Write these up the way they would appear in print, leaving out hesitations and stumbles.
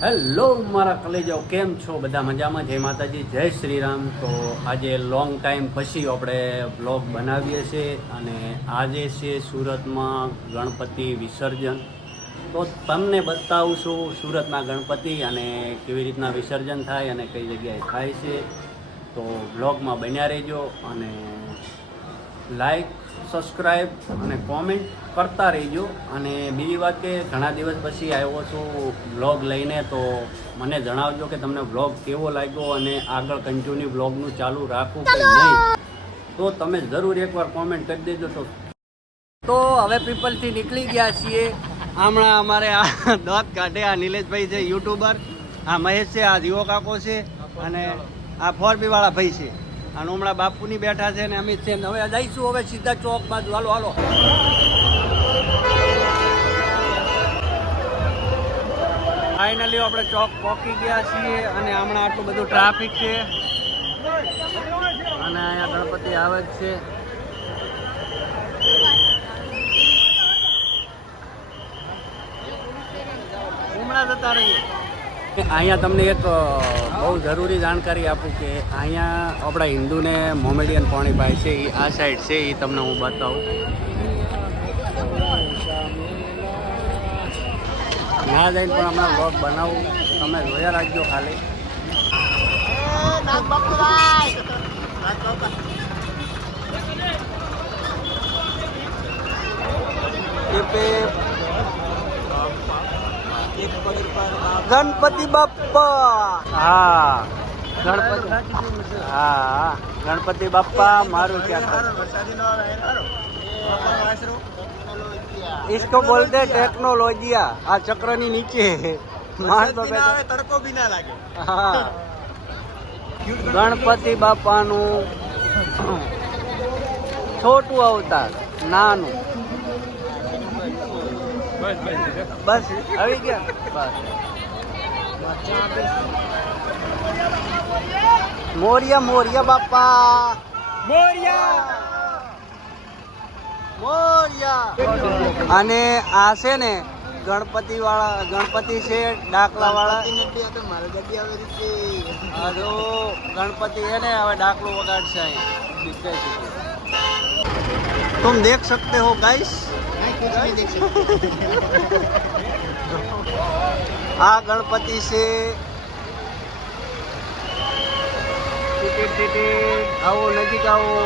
Hello મારા કલેજાઓ, કેમ છો? બધા મજામાં? જય માતાજી, જય શ્રી રામ. તો આજે લોંગ ટાઈમ પછી આપણે બ્લોગ બનાવીએ છીએ અને આજે છે સુરતમાં ગણપતિ વિસર્જન. તો તમને બતાવું છું સુરતના ગણપતિ અને કેવી રીતના વિસર્જન થાય અને કઈ જગ્યાએ થાય છે. તો બ્લોગમાં બન્યા રહેજો અને લાઈક, સબસ્ક્રાઈબ અને કોમેન્ટ કરતા રહેજો. અને બીજી વાત કે ઘણા દિવસ પછી આવ્યો છું વ્લોગ લઈને, તો મને જણાવજો કે તમને વ્લોગ કેવો લાગ્યો અને આગળ કન્ટિન્યુ વ્લોગનું ચાલુ રાખવું કે નહીં, તો તમે જરૂર એકવાર કોમેન્ટ કરી દેજો. તો હવે પીપલથી નીકળી ગયા છીએ. હમણાં અમારે આ દાંત કાઢે આ નિલેશભાઈ છે યુટ્યુબર, આ મહેશ છે, આ જીવો કાકો છે અને આ 4B વાળા ભાઈ છે. અને હમણાં બાપુની બેઠા છે ને અમિત છે. હવે જઈશું હવે સીધા ચોક બાજુ. હાલો હાલો. ફાઇનલી આપણે ચોક પહોંચી ગયા છીએ અને હમણાં આટલું બધું ટ્રાફિક છે અને અહીંયા ગણપતિ આવે જ છે. હમણાં જતા રહીએ. અહીંયા તમને એક બહુ જરૂરી જાણકારી આપું કે અહીંયા આપણા હિન્દુને મોમેડિયન પાણી પાય છે, એ આ સાઈડ છે, એ તમને હું બતાવું. ના જઈને પણ હમણાં બ્લોગ બનાવું, તમે જોયા રાખજો ખાલી. ગણપતિ બાપ્પા. હા ગણપતિ, હા ગણપતિ બાપ્પા. મારું ક્યાં इसको बोलते टेक्नोलॉजिया. આ ચક્રની નીચે તડકો બી ના લાગે. હા ગણપતિ બાપાનું છોટું અવતાર, નાનું. બસ આવી ગયા. બસ મોરિયા મોરિયા બાપા, મોરિયા મોરિયા. અને આ છે ને ગણપતિ વાળા, ગણપતિ છે ડાકલા વાળા. ગણપતિ है ને હવે ડાકલો વગાડશે. तुम देख सकते हो गाइस. આ ગણપતિ છે. આવો નજીક આવો.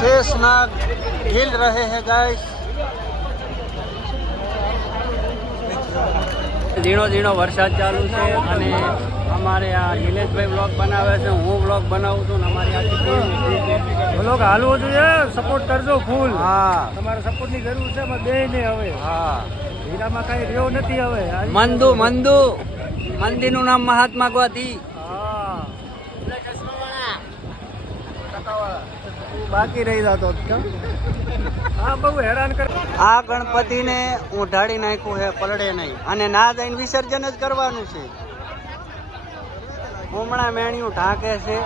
शेषनाग हिल रहे हैं गाइस. ઝીણો ઝીણો વરસાદ ચાલુ છે અને અમારે આ નિલેશભાઈ વ્લોગ બનાવે છે, હું વ્લોગ બનાવું છું ને અમારી આખી ટીમ વ્લોગ હાલવો જોઈએ. સપોર્ટ કરજો ફૂલ. હા તમારે સપોર્ટની જરૂર છે. બે ને હવે હા હીરામાં કાંઈ રહ્યો નથી હવે. મંદુ મંદિરનું નામ મહાત્મા ગાંધી. હા બાકી રહી જતો. હા બહુ હેરાન કરે. આ ગણપતિને ઉઢાડી નાખ્યું છે, પલડે નહીં. અને ના જઈને વિસર્જન જ કરવાનું છે. હમણાં મેણિયું ઢાંકે છે.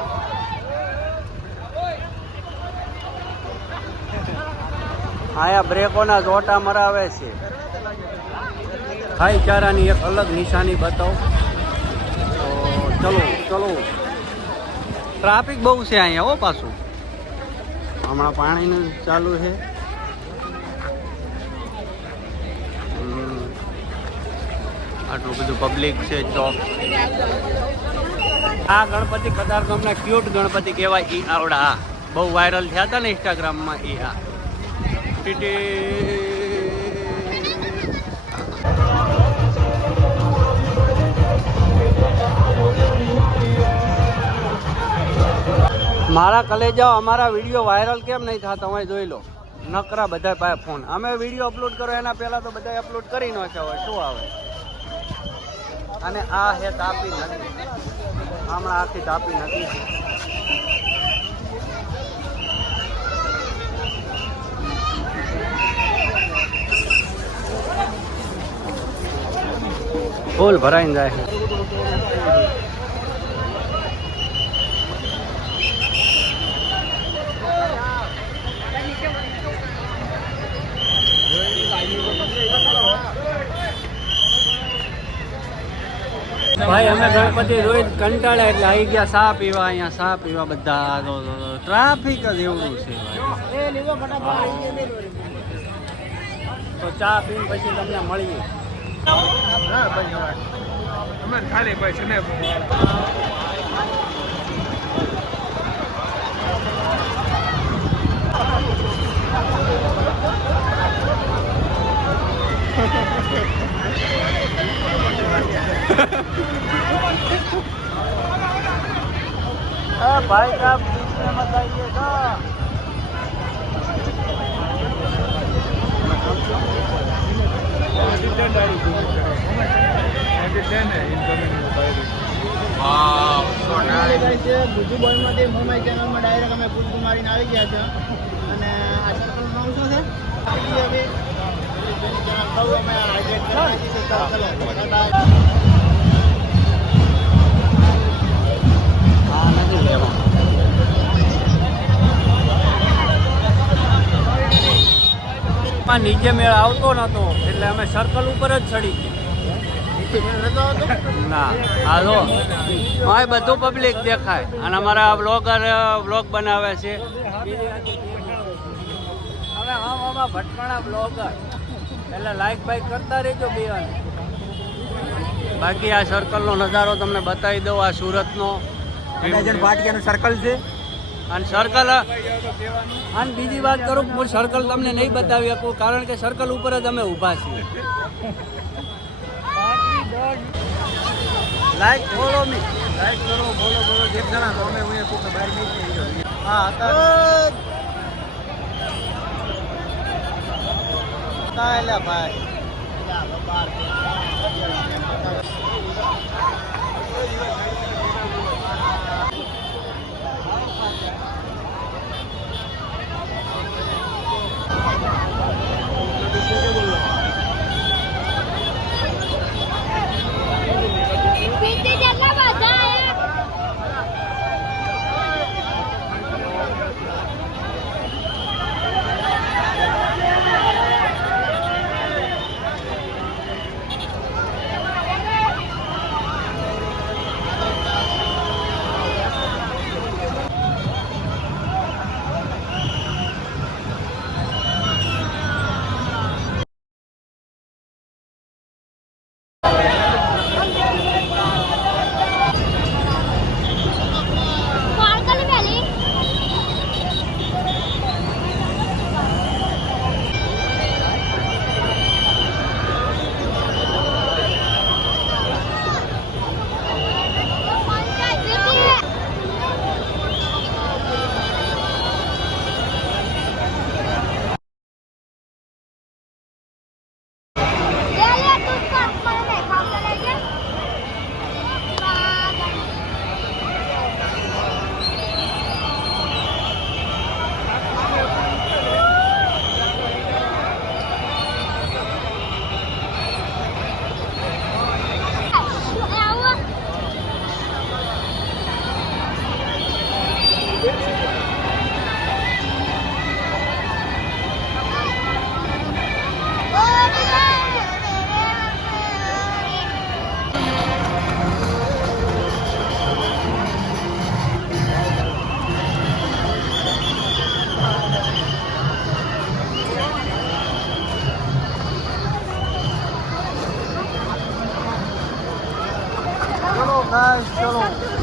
આયા બ્રેકોના જોટા મરાવે છે. ભાઈચારાની એક અલગ નિશાની બતાવો. તો ચલો ચલો. ટ્રાફિક બહુ છે અહીંયા હો. પાછું હમણાં પાણીનું ચાલુ છે. આટલું બધું પબ્લિક છે. ચોક. આ ગણપતિ કતારગામના ક્યુટ ગણપતિ કહેવાય. ઈ આવડા બહુ વાયરલ થયા હતા ને ઇન્સ્ટાગ્રામમાં. ઈ આ મારા કલેજાઓ, અમારા વિડીયો વાયરલ કેમ નહીં થતા હોય જોઈ લો. નકરા બધા પાસે ફોન. અમે વિડીયો અપલોડ કરો એના પહેલા તો બધા અપલોડ કરી નાખ્યા હોય. શું આવે. અને આ હે તાપી નદી. હમણાં આખી તાપી નદી છે. ફૂલ ભરાઈને જાય. ભાઈ અમે ગણપતિ રોજ કંટાળ્યા એટલે આવી ગયા ચા પીવા. અહીંયા ચા પીવા બધા ટ્રાફિક જ એવડું છે તો ચા પીને પછી તમને મળીએ. ખાલી પૈસા ને भाई साहब बीच में मत आइएगा. બીજું બોલમાંથી મોમાઈ ચેનલમાં ડાયરેક્ટ અમે પૂછ મારીને આવી ગયા છે અને આ સર્કલ નામ શું છે હવે ચેનલ સૌ અમે હાઇલાઇટ કરવાની છે સર્કલ નીચે મેળ આવતો નતો એટલે અમે સર્કલ ઉપર જ ચડી ના હાલો હા બધું પબ્લિક દેખાય અને અમારા બ્લોગર બ્લોગ બનાવે છે હવે આમાં ભટકણા બ્લોગર એટલે લાઈક બાઈક કરતા રહેજો બેવાને. બાકી આ સર્કલનો નજારો તમને બતાવી દઉં. આ સુરતનો પાટિયાનું સર્કલ છે અને સર્કલ અને બીજી વાત કરું હું સર્કલ તમને નહીં બતાવી શકું કારણ કે સર્કલ ઉપર જ અમે ઊભા છીએ. લાઈક ફોલો મી લાઈક કરો ફોલો કરો એક જણા તો અમે હું કોઈ બહાર નહીં હા હતા ભાઈ guys, chalo.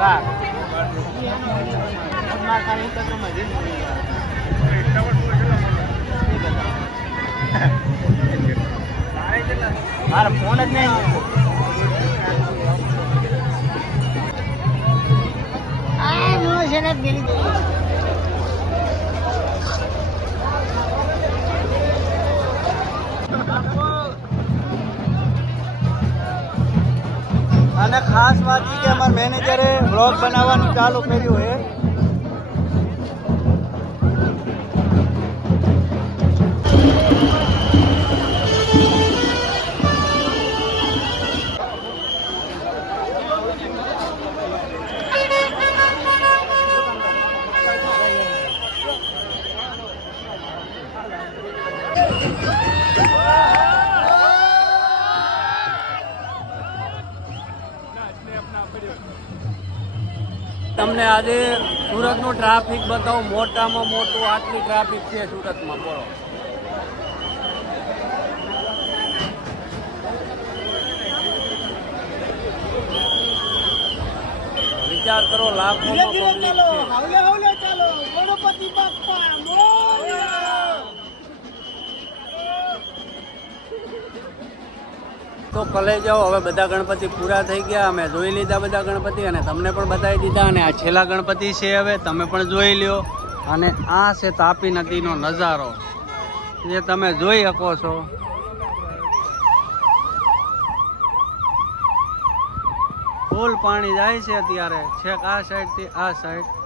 કાર માર ખાલી કચરામાં જઈ મારા ફોન જ નહીં છે ને અને ખાસ વાત એ કે અમારા મેનેજરે બ્લોગ બનાવવાનું ચાલુ કર્યું છે. તમને આજે સુરતનું ટ્રાફિક બતાવું. મોટામાં મોટું આટલી ટ્રાફિક છે સુરતમાં, બોલો. વિચાર કરો, લાખોમાં પબ્લિક છે. ગણપતિ બાપ્પા મોરયા. તો કલે જાઓ. હવે બધા ગણપતિ પૂરા થઈ ગયા. અમે જોઈ લીધા બધા ગણપતિ અને તમને પણ બતાવી દીધા. અને આ છેલ્લા ગણપતિ છે, હવે તમે પણ જોઈ લ્યો. અને આ છે તાપી નદીનો નજારો જે તમે જોઈ શકો છો. ફૂલ પાણી જાય છે અત્યારે, છેક આ સાઈડથી આ સાઈડ.